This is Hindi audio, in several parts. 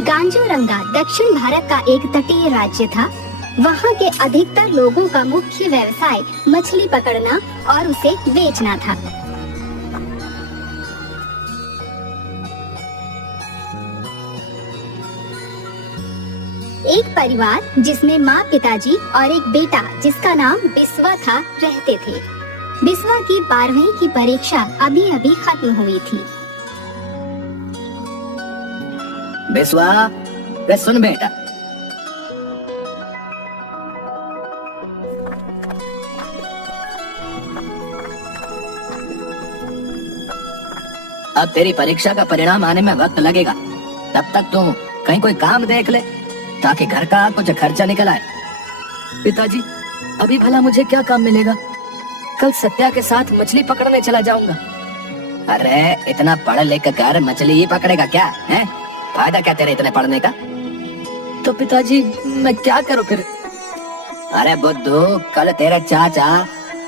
गांजूरंगा दक्षिण भारत का एक तटीय राज्य था। वहाँ के अधिकतर लोगों का मुख्य व्यवसाय मछली पकड़ना और उसे बेचना था। एक परिवार जिसमें माँ, पिताजी और एक बेटा जिसका नाम बिस्वा था रहते थे। बिस्वा की 12वीं की परीक्षा अभी-अभी खत्म हुई थी। बिस्वा, वे सुन बेटा, अब तेरी परीक्षा का परिणाम आने में वक्त लगेगा। तब तक तू कहीं कोई काम देख ले ताकि घर का कुछ खर्चा निकल आए। पिताजी, अभी भला मुझे क्या काम मिलेगा? कल सत्या के साथ मछली पकड़ने चला जाऊंगा। अरे इतना पढ़ लिख कर मछली ही पकड़ेगा क्या है? फायदा क्या तेरे इतने पढ़ने का? तो पिताजी मैं क्या करूं फिर? अरे बुद्धू, कल तेरे चाचा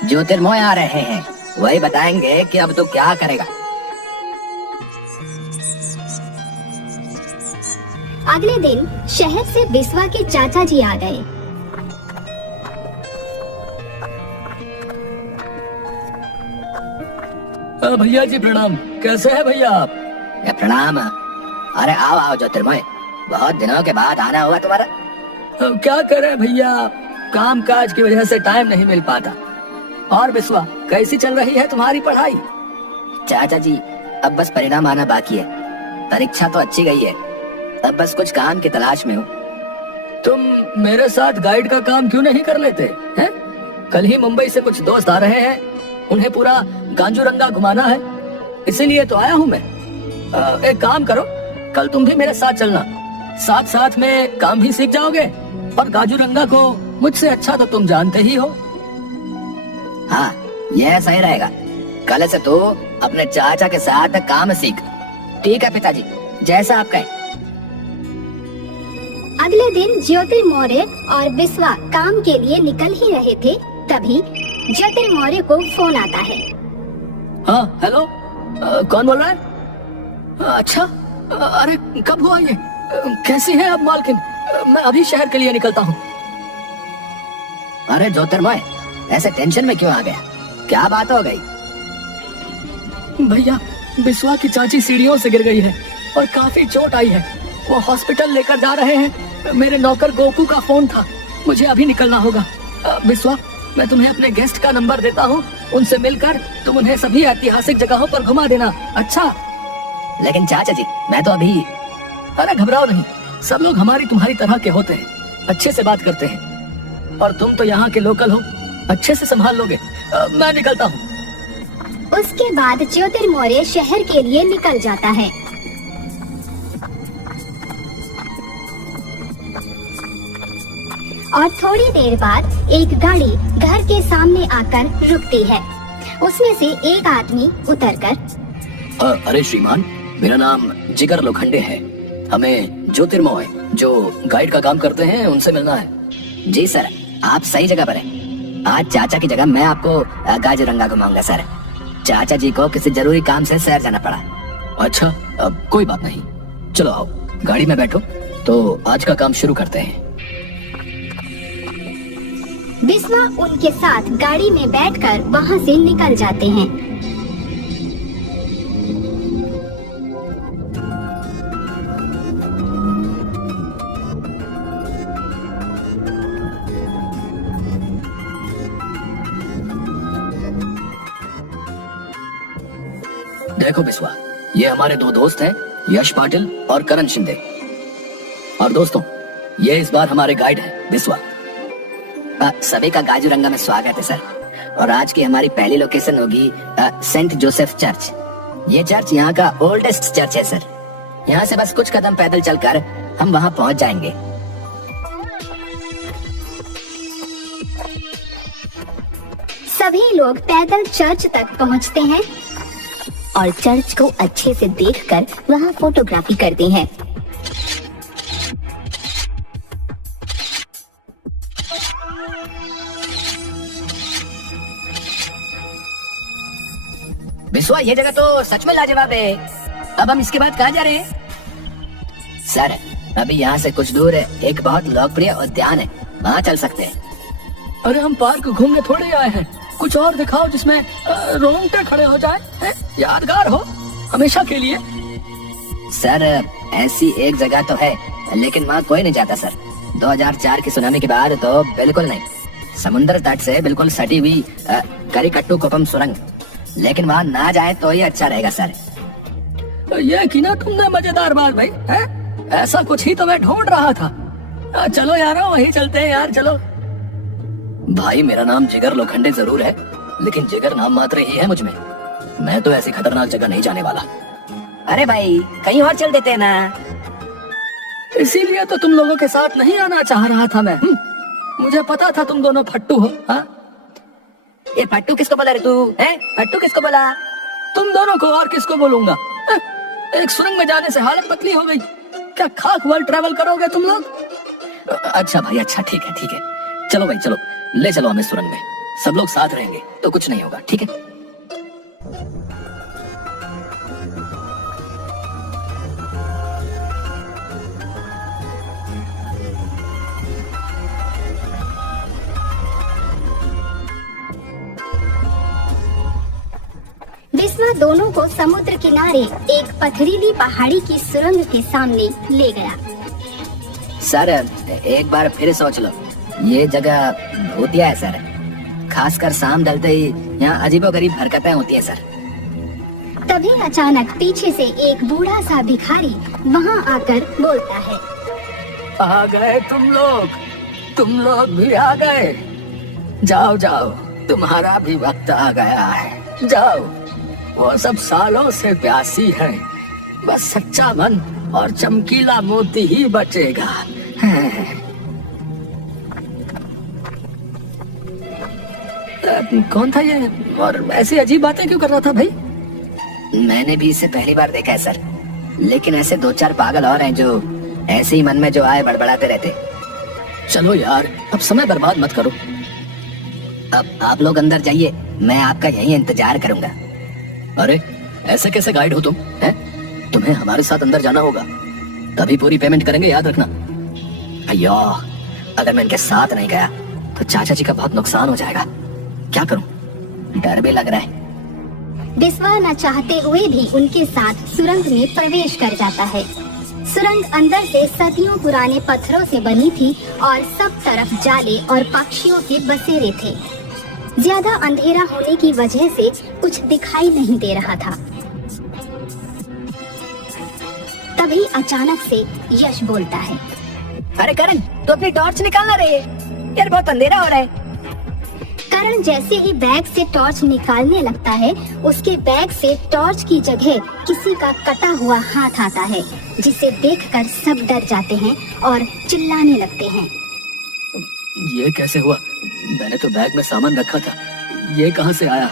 ज्योतिर्मय आ रहे हैं, वही बताएंगे कि अब तू क्या करेगा। अगले दिन शहर से बिस्वा के चाचा जी आ गए। भैया जी प्रणाम। कैसे हैं भैया आप? प्रणाम। अरे आओ आओ ज्योतिर्मय, बहुत दिनों के बाद आना हुआ तुम्हारा। क्या करें भैया, काम काज की वजह से टाइम नहीं मिल पाता। और बिस्वा, कैसी चल रही है तुम्हारी पढ़ाई? चाचा जी, अब बस परिणाम आना बाकी है। परीक्षा तो अच्छी गई है, अब बस कुछ काम की तलाश में हूँ। तुम मेरे साथ गाइड का काम क्यों नहीं कर लेते हैं? कल ही मुंबई से कुछ दोस्त आ रहे हैं, उन्हें पूरा गांजूरंगा घुमाना है, इसीलिए तो आया हूँ मैं। एक काम करो, कल तुम भी मेरे साथ चलना, साथ साथ में काम भी सीख जाओगे और गांजूरंगा को मुझसे अच्छा तो तुम जानते ही हो। हाँ, यह सही रहेगा। कल से तू अपने चाचा के साथ काम सीख। ठीक है पिताजी, जैसा आप कहें। अगले दिन ज्योतिर्मौर्य और बिस्वा काम के लिए निकल ही रहे थे, तभी ज्योतिर्मौर्य को फोन आता है। हाँ हेलो, कौन बोल रहा है? अच्छा, अरे कब हुआ ये? कैसी है अब मालकिन? मैं अभी शहर के लिए निकलता हूँ। अरे ज्योतिर्मय, ऐसे टेंशन में क्यों आ गया? क्या बात हो गई? भैया, बिस्वा की चाची सीढ़ियों से गिर गई है और काफी चोट आई है, वो हॉस्पिटल लेकर जा रहे हैं। मेरे नौकर गोकू का फोन था, मुझे अभी निकलना होगा। बिस्वा, मैं तुम्हें अपने गेस्ट का नंबर देता हूँ, उनसे मिलकर तुम उन्हें सभी ऐतिहासिक जगहों पर घुमा देना। अच्छा? लेकिन चाचा जी, मैं तो अभी। अरे घबराओ नहीं, सब लोग हमारी तुम्हारी तरह के होते हैं, अच्छे से बात करते हैं, और तुम तो यहाँ के लोकल हो, अच्छे से संभाल लोगे। मैं निकलता हूँ। उसके बाद ज्योतिर्मौर्य शहर के लिए निकल जाता है। और थोड़ी देर बाद एक गाड़ी घर के सामने आकर रुकती है। उसमें से एक आदमी उतरकर, अरे श्रीमान, मेरा नाम जिगर लोखंडे है, हमें ज्योतिर्मय जो गाइड का काम करते हैं उनसे मिलना है। जी सर, आप सही जगह पर हैं। आज चाचा की जगह मैं आपको गांजूरंगा घुमाऊंगा सर। चाचा जी को किसी जरूरी काम से शहर जाना पड़ा। अच्छा, अब कोई बात नहीं, चलो आओ गाड़ी में बैठो, तो आज का काम शुरू करते हैं। बिस्वा उनके साथ गाड़ी में बैठकर वहाँ से निकल जाते हैं। देखो बिस्वा, ये हमारे दो दोस्त हैं, यश पाटिल और करण शिंदे। और दोस्तों, ये इस बार हमारे गाइड हैं, बिस्वा। सभी का गांजूरंगा में स्वागत है सर। और आज की हमारी पहली लोकेशन होगी सेंट जोसेफ चर्च। ये चर्च यहाँ का ओल्डेस्ट चर्च है सर। यहाँ से बस कुछ कदम पैदल चलकर हम वहाँ पहुँच जाएंगे। सभी लोग पैदल चर्च तक पहुँचते हैं और चर्च को अच्छे से देखकर वहाँ फोटोग्राफी करते हैं। बिस्वा, ये जगह तो सच में लाजवाब है। अब हम इसके बाद कहाँ जा रहे हैं? सर अभी यहाँ से कुछ दूर एक बहुत लोकप्रिय उद्यान है, वहाँ चल सकते हैं। अरे हम पार्क घूमने थोड़े आए हैं, कुछ और दिखाओ जिसमें रोंगटे खड़े हो जाए, यादगार हो हमेशा के लिए। सर ऐसी एक जगह तो है लेकिन वहाँ कोई नहीं जाता सर। 2004 की सुनामी के बाद तो बिल्कुल नहीं। समुद्र तट से बिल्कुल सटी हुई करिकट्टू कोपम सुरंग, लेकिन वहाँ ना जाए तो ही अच्छा रहेगा सर। ये की ना तुमने मजेदार बात भाई, है? ऐसा कुछ ही तो मैं ढूंढ रहा था। चलो यार वहीं चलते हैं यार, चलो। भाई मेरा नाम जिगर लोखंडे जरूर है, लेकिन जिगर नाम मात्र ही है मुझ में। मैं तो ऐसी खतरनाक जगह नहीं जाने वाला। अरे भाई कहीं और चल देते हैं ना। इसीलिए तो तुम लोगों के साथ नहीं आना चाह रहा था मैं। मुझे पता था तुम दोनों फट्टू हो। हाँ ये फट्टू किसको बोला रे तू? हैं? फट्टू किसको बोला? तुम दोनों को और किसको बोलूंगा? एक सुरंग में जाने से हालत पतली हो गई। क्या खाक वर्ल्ड ट्रैवल करोगे तुम लोग? अच्छा भाई अच्छा, ठीक है ठीक है, चलो भाई चलो, ले चलो हमें सुरंग में। सब लोग साथ रहेंगे तो कुछ नहीं होगा, ठीक है? बिस्वा दोनों को समुद्र किनारे एक पथरीली पहाड़ी की सुरंग के सामने ले गया। सर एक बार फिर सोच लो, ये जगह भूतिया है सर। खासकर शाम ढलते ही यहाँ अजीबोगरीब हरकतें होती है सर। तभी अचानक पीछे से एक बूढ़ा सा भिखारी वहाँ आकर बोलता है, आ गए तुम लोग भी आ गए। जाओ जाओ, तुम्हारा भी वक्त आ गया है, जाओ। वो सब सालों से प्यासी है, बस सच्चा मन और चमकीला मोती ही बचेगा। कौन था ये और ऐसी अजीब बातें क्यों कर रहा था भाई? मैंने भी इसे पहली बार देखा है सर, लेकिन ऐसे 2-4 पागल और हैं जो ऐसे ही मन में जो आए बड़बड़ाते रहते। चलो यार अब समय बर्बाद मत करो। अब आप लोग अंदर जाइए, मैं आपका यहीं इंतजार करूंगा। अरे ऐसे कैसे गाइड हो तुम? हैं? तुम्हें हमारे साथ अंदर जाना होगा, तभी पूरी पेमेंट करेंगे, याद रखना। अयो अगर मैं इनके साथ नहीं गया तो चाचा जी का बहुत नुकसान हो जाएगा। क्या करूं, डर भी लग रहा है। बिस्वा न चाहते हुए भी उनके साथ सुरंग में प्रवेश कर जाता है। सुरंग अंदर से सदियों पुराने पत्थरों से बनी थी और सब तरफ जाले और पक्षियों के बसेरे थे। ज्यादा अंधेरा होने की वजह से कुछ दिखाई नहीं दे रहा था। तभी अचानक से यश बोलता है, अरे करण तू अपनी टॉर्च निकालना रे, यार बहुत अंधेरा हो रहा है। करण जैसे ही बैग से टॉर्च निकालने लगता है, उसके बैग से टॉर्च की जगह किसी का कटा हुआ हाथ आता है, जिसे देखकर सब डर जाते हैं और चिल्लाने लगते हैं। ये कैसे हुआ? मैंने तो बैग में सामान रखा था, ये कहां से आया?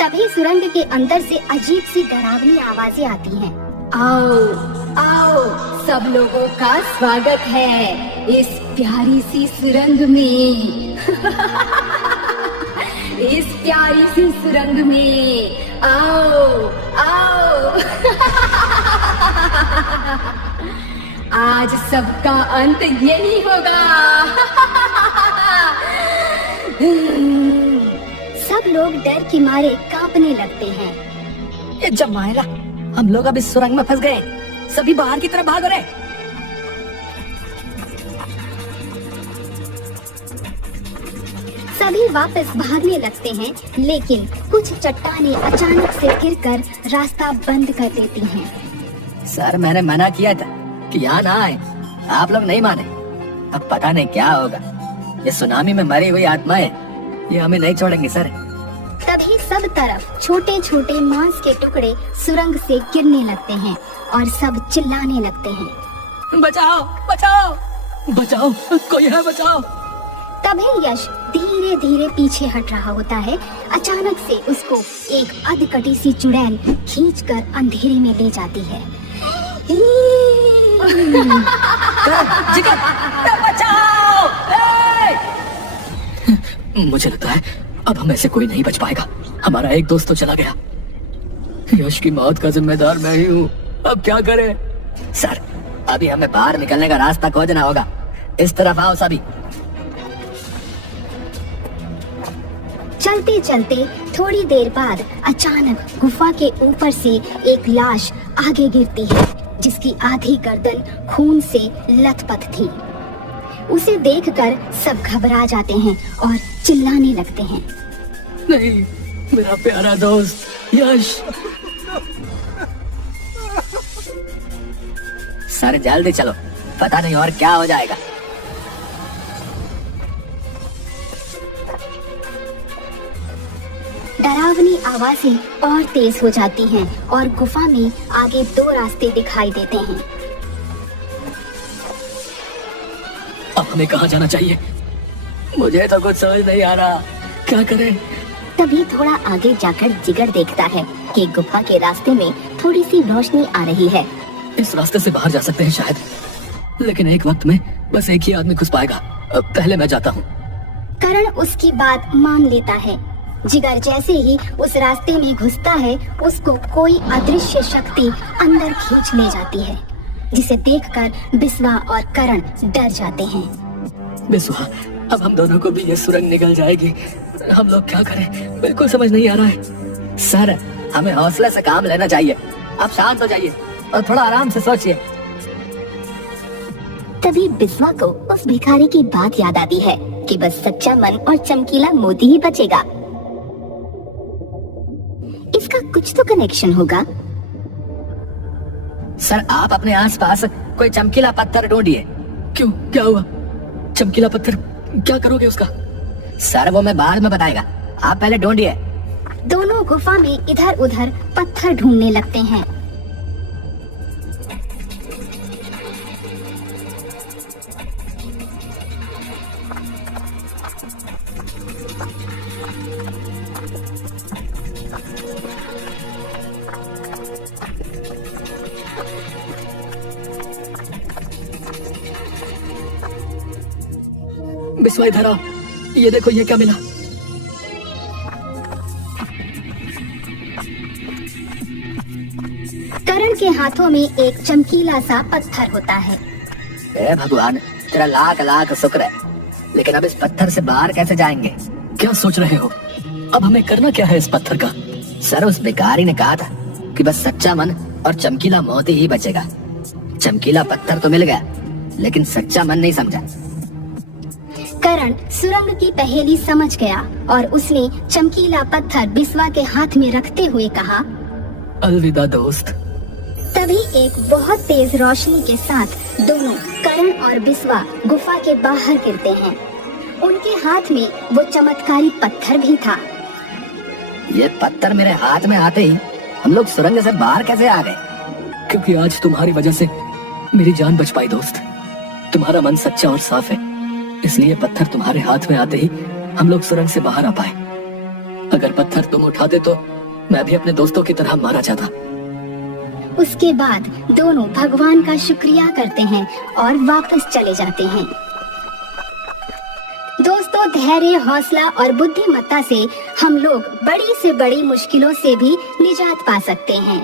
तभी सुरंग के अंदर से अजीब सी डरावनी आवाजें आती हैं। आओ आओ, सब लोगों का स्वागत है इस प्यारी सी सुरंग में। इस प्यारी सी सुरंग में आओ आओ। आज सबका अंत यही होगा। सब लोग डर के मारे कांपने लगते हैं। ये जमाइला, हम लोग अब इस सुरंग में फंस गए, सभी बाहर की तरफ भाग रहे। सभी वापस भागने लगते हैं, लेकिन कुछ चट्टानें अचानक से गिरकर रास्ता बंद कर देती हैं। सर मैंने मना किया था कि यहाँ ना आए, आप लोग नहीं माने। अब पता नहीं क्या होगा, ये सुनामी में मरी हुई आत्माएं ये हमें नहीं छोड़ेंगे सर। तभी सब तरफ छोटे छोटे मांस के टुकड़े सुरंग से गिरने लगते हैं और सब चिल्लाने लगते हैं, बचाओ बचाओ बचाओ, कोई है बचाओ। तभी यश धीरे धीरे पीछे हट रहा होता है। अचानक से उसको एक अधकटी सी चुड़ैल खींचकर अंधेरे में ले जाती है। जिगर, बचाओ! मुझे लगता है अब हमें से कोई नहीं बच पाएगा, हमारा एक दोस्त तो चला गया। यश की मौत का जिम्मेदार मैं ही हूँ, अब क्या करें? सर अभी हमें बाहर निकलने का रास्ता खोजना होगा। इस तरफ आओ सभी। चलते चलते थोड़ी देर बाद अचानक गुफा के ऊपर से एक लाश आगे गिरती है, जिसकी आधी गर्दन खून से लथपथ थी। उसे देखकर सब घबरा जाते हैं और चिल्लाने लगते हैं। नहीं, मेरा प्यारा दोस्त यश। सर जल्दी चलो, पता नहीं और क्या हो जाएगा। डरावनी आवाजें और तेज हो जाती हैं और गुफा में आगे 2 रास्ते दिखाई देते हैं। अब हमें कहाँ जाना चाहिए? मुझे तो कुछ समझ नहीं आ रहा, क्या करें? तभी थोड़ा आगे जाकर जिगर देखता है कि गुफा के रास्ते में थोड़ी सी रोशनी आ रही है। इस रास्ते से बाहर जा सकते हैं शायद, लेकिन एक वक्त में बस एक ही आदमी घुस पाएगा। अब पहले मैं जाता हूँ। करण उसकी बात मान लेता है। जिगर जैसे ही उस रास्ते में घुसता है, उसको कोई अदृश्य शक्ति अंदर खींच ले जाती है, जिसे देखकर बिस्वा और करण डर जाते हैं। बिस्वा, अब हम दोनों को भी ये सुरंग निकल जाएगी। हम लोग क्या करें, बिल्कुल समझ नहीं आ रहा है। सर, हमें हौसले से काम लेना चाहिए। आप शांत हो जाइए और थोड़ा आराम से सोचिए। तभी बिस्वा को उस भिखारी की बात याद आती है कि बस सच्चा मन और चमकीला मोती ही बचेगा। इसका कुछ तो कनेक्शन होगा। सर, आप अपने आसपास कोई चमकीला पत्थर ढूंढिए। क्यों, क्या हुआ? चमकीला पत्थर, क्या करोगे उसका? सर, वो मैं बाद में बताएगा, आप पहले ढूंढिए। दोनों गुफा में इधर उधर पत्थर ढूंढने लगते हैं। बिस्वा, इधर आओ। ये देखो, ये क्या मिला? करण के हाथों में एक चमकीला सा पत्थर होता है। हे भगवान, तेरा लाख लाख शुक्र है। लेकिन अब इस पत्थर से बाहर कैसे जाएंगे? क्या सोच रहे हो? अब हमें करना क्या है इस पत्थर का? सर, उस भिखारी ने कहा था कि बस सच्चा मन और चमकीला मोती ही बचेगा। चमकीला पत्थर तो मिल गया, लेकिन सच्चा मन नहीं समझा। करण सुरंग की पहेली समझ गया और उसने चमकीला पत्थर बिस्वा के हाथ में रखते हुए कहा, अलविदा दोस्त। तभी एक बहुत तेज रोशनी के साथ दोनों करण और बिस्वा गुफा के बाहर गिरते हैं। उनके हाथ में वो चमत्कारी पत्थर भी था। ये पत्थर मेरे हाथ में आते ही हम लोग सुरंग से बाहर कैसे आ गए? क्योंकि आज तुम्हारी वजह से मेरी जान बच पाई दोस्त। तुम्हारा मन सच्चा और साफ है, इसलिए पत्थर तुम्हारे हाथ में आते ही हम लोग सुरंग से बाहर आ पाए। अगर पत्थर तुम उठाते तो मैं भी अपने दोस्तों की तरह मारा जाता। उसके बाद दोनों भगवान का शुक्रिया करते हैं और वापस चले जाते हैं। दोस्तों, धैर्य, हौसला और बुद्धिमत्ता से हम लोग बड़ी से बड़ी मुश्किलों से भी निजात पा सकते हैं।